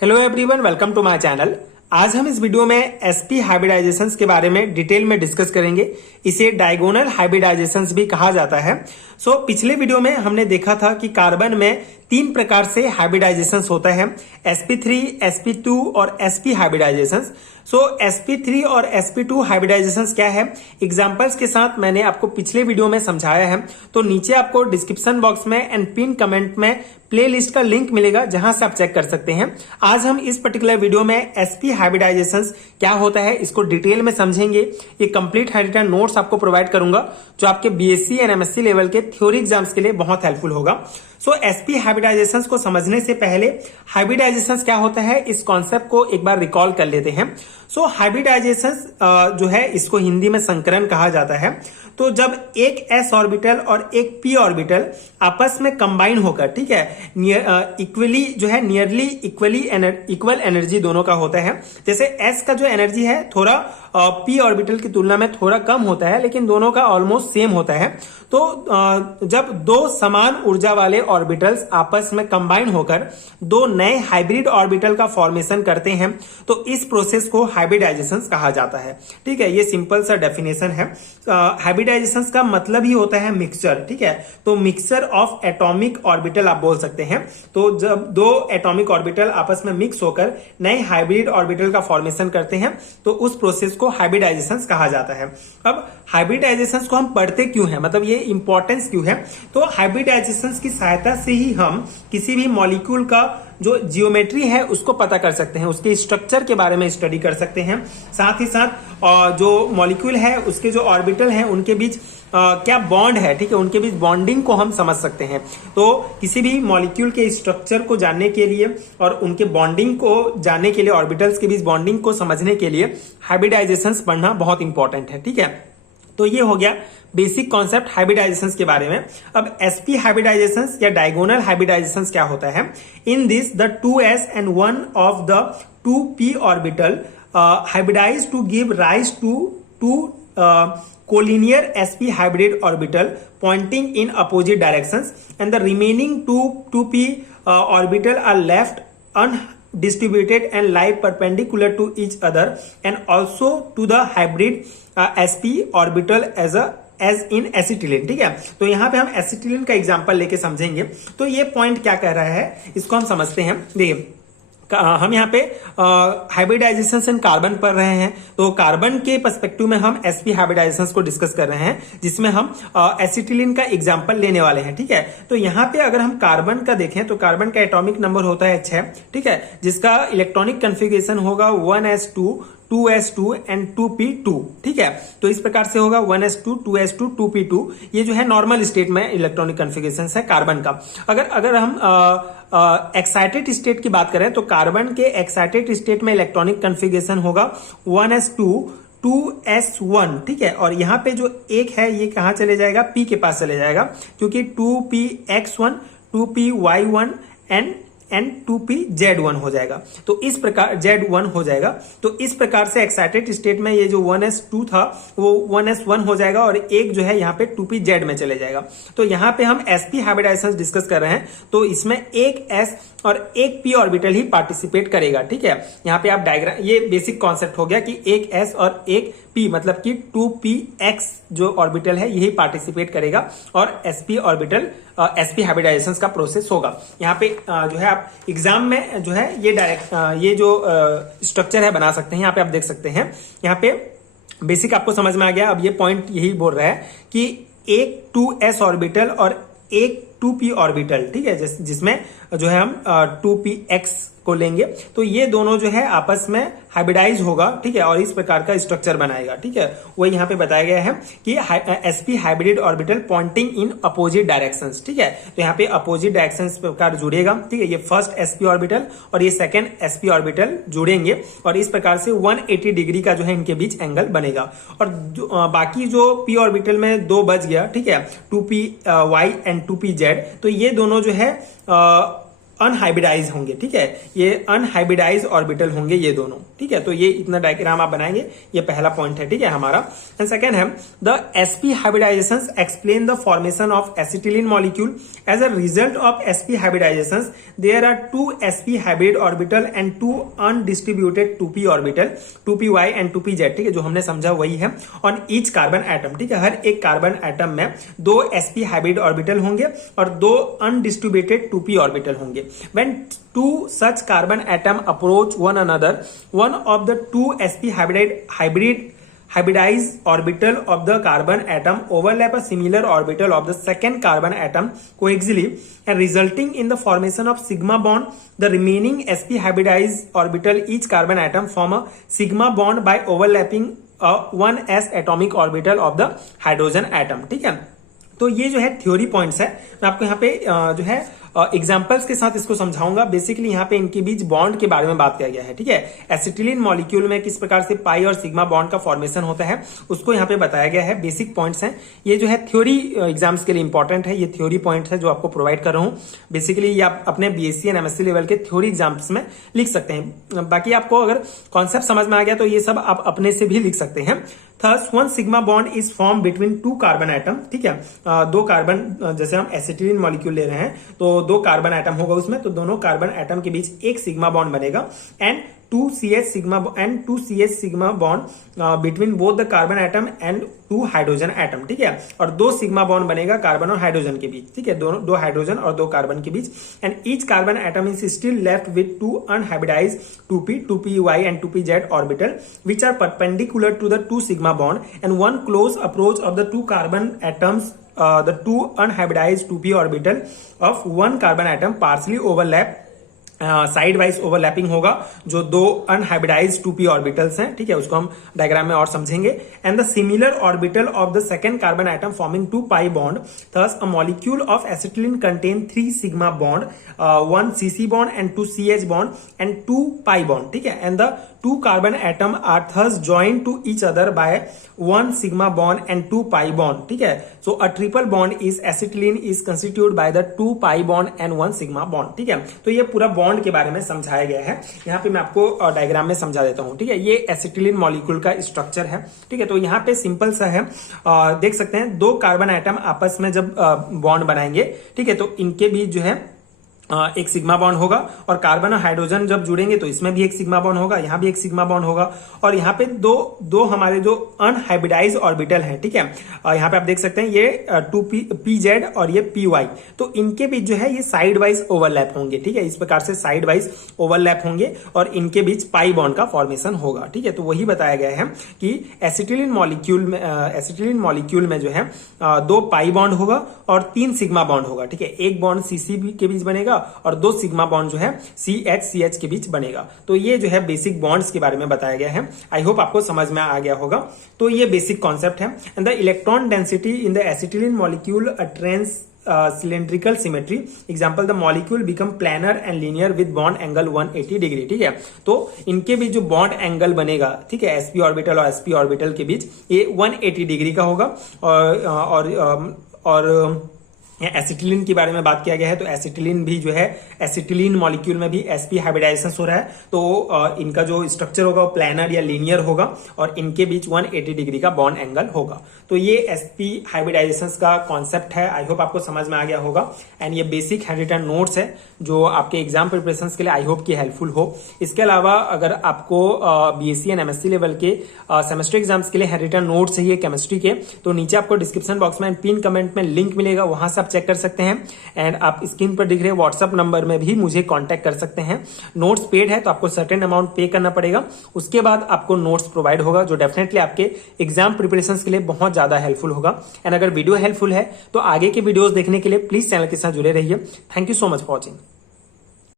Hello everyone, welcome to my channel. आज हम इस वीडियो में sp हाइब्रिडाइजेशंस के बारे में डिटेल में डिस्कस करेंगे। इसे डायगोनल हाइब्रिडाइजेशंस भी कहा जाता है। पिछले वीडियो में हमने देखा था कि कार्बन में 3 प्रकार से हाइब्रिडाइजेशंस होता है, sp3, sp2 और sp हाइब्रिडाइजेशंस। sp3 और sp2 हाइब्रिडाइजेशंस क्या है, एग्जांपल्स के साथ मैंने आपको पिछले वीडियो में समझाया है। तो नीचे आपको डिस्क्रिप्शन बॉक्स में एंड पिन कमेंट में प्लेलिस्ट का लिंक मिलेगा, जहां से आप चेक कर सकते हैं। आज हम इस पर्टिकुलर वीडियो में sp हाइब्रिडाइजेशंस क्या होता है इसको डिटेल में समझेंगे। ये कंप्लीट हैंड नोट्स आपको प्रोवाइड करूंगा, जो आपके बीएससी एंड एमएससी लेवल के थ्योरी एग्जाम्स के लिए बहुत हेल्पफुल होगा। sp हाइब्रिडाइजेशंस को समझने से पहले हाइब्रिडाइजेशंस क्या होता है इस कॉन्सेप्ट को एक बार रिकॉल कर लेते हैं। हाइब्रिडाइजेशंस जो है इसको हिंदी में संकरण कहा जाता है। तो जब एक s ऑर्बिटल और एक p ऑर्बिटल आपस में कंबाइन होकर, ठीक है, इक्वली जो है नियरली इक्वल एनर्जी दोनों का होता है। जैसे s का जो एनर्जी है थोड़ा p ऑर्बिटल की तुलना में थोड़ा कम होता है, लेकिन दोनों का ऑलमोस्ट सेम होता है। तो जब दो समान ऊर्जा वाले ऑर्बिटल्स आपस में कंबाइन होकर दो नए हाइब्रिड ऑर्बिटल का फॉर्मेशन करते हैं, तो इस प्रोसेस को हाइब्रिडाइजेशंस कहा जाता है। ठीक है, ये सिंपल सा डेफिनेशन है। हाइब्रिडाइजेशंस का मतलब ही होता है मिक्सचर। ठीक है, तो मिक्सचर ऑफ एटॉमिक ऑर्बिटल आप बोल सकते हैं। तो जब दो एटॉमिक ऑर्बिटल आपस में मिक्स होकर नए हाइब्रिड ऑर्बिटल का फॉर्मेशन करते हैं, तो उस प्रोसेस को हाइब्रिडाइजेशंस कहा जाता है। अब हाइब्रिडाइजेशंस को हम पढ़ते क्यों है, मतलब ये इंपॉर्टेंस क्यों है? तो हाइब्रिडाइजेशंस की सहायता से ही हम किसी भी मॉलिक्यूल का जो जियोमेट्री है उसको पता कर सकते हैं, उसके स्ट्रक्चर के बारे में स्टडी कर सकते हैं। साथ ही साथ जो मॉलिक्यूल है उसके जो ऑर्बिटल हैं उनके बीच क्या बॉन्ड है, ठीक है, उनके बीच बॉन्डिंग को हम समझ सकते हैं। तो किसी भी मॉलिक्यूल के स्ट्रक्चर को जानने के लिए और उनके बॉन्डिंग को जानने के लिए, ऑर्बिटल्स के बीच बॉन्डिंग को समझने के लिए हाइब्रिडाइजेशंस पढ़ना बहुत इंपॉर्टेंट है। ठीक है, तो ये हो गया बेसिक कॉन्सेप्ट हाइब्रिडाइजेशंस के बारे में। अब sp हाइब्रिडाइजेशंस या डायगोनल हाइब्रिडाइजेशंस क्या होता है? In this the 2s and 1 of the 2p orbital hybridized to give rise to two collinear sp hybrid orbital pointing in opposite directions, and the remaining 2p orbital are left undistributed and lie perpendicular to each other, and also to the hybrid sp orbital as in acetylene. ठीक है, तो यहां पे हम acetylene का example लेके समझेंगे। तो ये पॉइंट क्या कह रहा है इसको हम समझते हैं। देखिए, हम यहाँ पे हाइब्रिडाइजेशन एंड कार्बन पढ़ रहे हैं। तो कार्बन के पर्सपेक्टिव में हम sp हाइब्रिडाइजेशंस को डिस्कस कर रहे हैं, जिसमें हम एसिटिलीन का एग्जांपल लेने वाले हैं। ठीक है, तो यहाँ पे अगर हम कार्बन का देखें तो कार्बन का एटॉमिक नंबर होता है 6। ठीक है, जिसका इलेक्ट्रॉनिक कन्फिगरेशन होगा 1s2, 2s2 एंड 2p2। ठीक है, तो इस प्रकार से होगा 1s2, 2s2, 2p2। ये जो है नॉर्मल स्टेट में इलेक्ट्रॉनिक कन्फिगरेशन है कार्बन का। अगर हम एक्साइटेड स्टेट की बात करें तो कार्बन के एक्साइटेड स्टेट में इलेक्ट्रॉनिक कन्फिगरेशन होगा 1s2, 2s1। ठीक है, और यहाँ पे जो एक है ये कहाँ चले जाएगा? p के पास चले जाएगा, क्योंकि 2px1, 2py1 एंड 2pz1 हो जाएगा। तो इस प्रकार z1 हो जाएगा। तो इस प्रकार से एक्साइटेड स्टेट में ये जो 1s2 था वो 1s1 हो जाएगा, और एक जो है यहाँ पे 2pz में चले जाएगा। तो यहाँ पे हम sp हाइब्रिडाइजेशंस डिस्कस कर रहे हैं, तो इसमें एक s और एक p ऑर्बिटल ही पार्टिसिपेट करेगा। ठीक है, यहाँ पे आप डायग्राम, ये बेसिक कॉन्सेप्ट हो गया कि एक s और एक p, मतलब कि 2px जो ऑर्बिटल है यही पार्टिसिपेट करेगा, और sp ऑर्बिटल sp हाइब्रिडाइजेशंस का प्रोसेस होगा। यहाँ पे जो है आप एग्जाम में जो है ये डायरेक्ट ये जो स्ट्रक्चर है बना सकते हैं। यहाँ पे आप देख सकते हैं, यहाँ पे बेसिक आपको समझ में आ गया। अब ये पॉइंट यही बोल रहा है कि एक 2s ऑर्बिटल और एक 2p ऑर्बिटल, ठीक है, जिसमें जो है हम 2px को लेंगे, तो ये दोनों जो है आपस में हाइब्रिडाइज होगा। ठीक है, और इस प्रकार का स्ट्रक्चर बनाएगा। ठीक है, वो यहाँ पे बताया गया है कि sp hybrid orbital pointing in opposite directions. ठीक है, तो यहाँ पे अपोजिट डायरेक्शंस प्रकार जुड़ेगा। ठीक है, ये फर्स्ट sp ऑर्बिटल और ये सेकेंड sp ऑर्बिटल जुड़ेंगे, और इस प्रकार से 180 डिग्री का जो है इनके बीच एंगल बनेगा। और बाकी जो p ऑर्बिटल में 2 बच गया, ठीक है, 2py एंड 2pz, तो ये दोनों जो है अनहाइब्रिडाइज होंगे, ठीक है, ये अनहाइब्रिडाइज ऑर्बिटल होंगे ये दोनों, ठीक है। तो ये इतना डायग्राम आप बनाएंगे, ये पहला पॉइंट है, ठीक है हमारा। एंड सेकंड है the sp hybridizations explain the formation of acetylene molecule as a result of sp hybridizations there are two sp hybrid orbital and two undistributed 2p orbital 2py and 2pz, ठीक है, जो हमने समझा वही है। On each carbon atom, ठीक है, हर एक कार्बन एटम में दो sp हाइब्रिड ऑर्बिटल होंगे और दो अनडिस्ट्रीब्यूटेड 2p ऑर्बिटल होंगे। When two such carbon atom approach one another, one of the two sp hybridized orbital of the carbon atom overlap a similar orbital of the second carbon atom coaxially and resulting in the formation of sigma bond. The remaining sp hybridized orbital each carbon atom form a sigma bond by overlapping one s atomic orbital of the hydrogen atom, ठीक है। तो ये जो है theory points है, मैं आपको यहाँ पे जो है एग्जांपल्स के साथ इसको समझाऊंगा। बेसिकली यहाँ पे इनके बीच बॉन्ड के बारे में बात किया गया है, ठीक है। एसिटिलीन मॉलिक्यूल में किस प्रकार से पाई और सिग्मा बॉन्ड का फॉर्मेशन होता है उसको यहाँ पे बताया गया है। बेसिक पॉइंट्स हैं, ये जो है थ्योरी एग्जाम्स के लिए इंपॉर्टेंट है, ये थ्योरी पॉइंट्स है जो आपको प्रोवाइड कर रहा हूँ। बेसिकली ये आप अपने बीएससी एंड एमएससी लेवल के थ्योरी एग्जाम्स में लिख सकते हैं। बाकी आपको अगर कॉन्सेप्ट समझ में आ गया तो ये सब आप अपने से भी लिख सकते हैं। Thus one sigma bond is form between two carbon atom, ठीक है, दो कार्बन, जैसे हम एसिटिलीन मॉलिक्यूल ले रहे हैं तो दो कार्बन एटम होगा उसमें, तो दोनों कार्बन एटम के बीच एक सिग्मा बॉन्ड बनेगा and 2CH sigma bond between both the carbon atom and two hydrogen atom, ठीक है, और दो सिग्मा बॉन्ड बनेगा कार्बन और हाइड्रोजन के बीच, ठीक है, दो हाइड्रोजन और दो कार्बन के बीच। And each carbon atom is still left with two unhybridized 2p 2py and 2pz orbital which are perpendicular to the two sigma bond and one close approach of the two carbon atoms, the two unhybridized 2p orbital of one carbon atom partially overlap, side wise overlapping होगा जो दो unhybridised 2p orbitals हैं, ठीक है, उसको हम diagram में और समझेंगे। And the similar orbital of the second carbon atom forming 2 pi bond, thus a molecule of acetylene contain 3 sigma bond, 1 cc bond and 2 ch bond and 2 pi bond, ठीक है, and the 2 carbon atom are thus joined to each other by 1 sigma bond and 2 pi bond, ठीक है। So a triple bond is acetylene is constitute by the 2 pi bond and 1 sigma bond, ठीक है। तो ये पूरा bond के बारे में समझाया गया है, यहाँ पे मैं आपको डायग्राम में समझा देता हूँ, ठीक है। ये एसिटिलीन मॉलिक्यूल का स्ट्रक्चर है, ठीक है। तो यहाँ पे सिंपल सा है, देख सकते हैं दो कार्बन एटम आपस में जब बॉन्ड बनाएंगे, ठीक है, तो इनके बीच जो है एक सिग्मा बॉन्ड होगा और कार्बन और हाइड्रोजन जब जुड़ेंगे तो इसमें भी एक सिग्मा बॉन्ड होगा, यहाँ भी एक सिग्मा बॉन्ड होगा और यहाँ पे दो हमारे जो अनहाइब्रिडाइज ऑर्बिटल हैं, ठीक है, यहाँ पे आप देख सकते हैं ये 2pz और ये py, तो इनके बीच जो है ये साइड वाइज ओवरलैप होंगे, ठीक है, इस प्रकार से साइड वाइज ओवरलैप होंगे और इनके बीच पाई बॉन्ड का फॉर्मेशन होगा, ठीक है। तो वही बताया गया है कि एसिटिलीन मॉलिक्यूल में जो है 2 पाई बॉन्ड होगा और 3 सिग्मा बॉन्ड होगा, ठीक है, एक बॉन्ड CC के बीच बनेगा और 2 सिग्मा बॉन्ड जो है CH के बीच बनेगा। तो ये जो है बेसिक बॉन्ड्स के बारे में बताया गया है, आई होप आपको समझ में आ गया होगा। तो ये बेसिक कॉन्सेप्ट है। And the electron density in the acetylene molecule attains cylindrical symmetry, example the molecule become planar and linear with bond angle 180 degree, ठीक है। तो इनके बीच जो बॉन्ड एंगल बनेगा, ठीक है, sp ऑर्बिटल और sp ऑर्बिटल के बीच ये 180 डिग्री का होगा और एसिटिलीन के बारे में बात किया गया है, तो एसिटिलीन भी जो है एसिटिलीन मॉलिक्यूल में भी sp हाइब्रिडाइजेशन हो रहा है, तो इनका जो स्ट्रक्चर होगा वो प्लानर या लीनियर होगा और इनके बीच 180 डिग्री का बॉन्ड एंगल होगा। तो ये sp हाइब्रिडाइजेशन का कॉन्सेप्ट है, आई होप आपको समझ में आ गया होगा। एंड ये बेसिक हैंड रिटन नोट्स है जो आपके एग्जाम प्रिपरेशन के लिए आई होप की हेल्पफुल हो। इसके अलावा अगर आपको बीएससी एंड एमएससी लेवल के सेमेस्टर एग्जाम्स के लिए हैंड रिटन नोट्स चाहिए केमिस्ट्री के, तो नीचे आपको डिस्क्रिप्शन बॉक्स में पिन कमेंट में लिंक मिलेगा, वहां से आप चेक कर सकते हैं। एंड आप स्क्रीन पर दिख रहे व्हाट्सएप नंबर में भी मुझे कांटेक्ट कर सकते हैं। नोट्स पेड है तो आपको सर्टेन अमाउंट पे करना पड़ेगा, उसके बाद आपको नोट्स प्रोवाइड होगा जो डेफिनेटली आपके एग्जाम प्रिपरेशन के लिए बहुत ज्यादा हेल्पफुल होगा। एंड अगर वीडियो हेल्पफुल है तो आगे के वीडियोस देखने के लिए प्लीज चैनल के साथ जुड़े रहिए। Thank you so much for watching.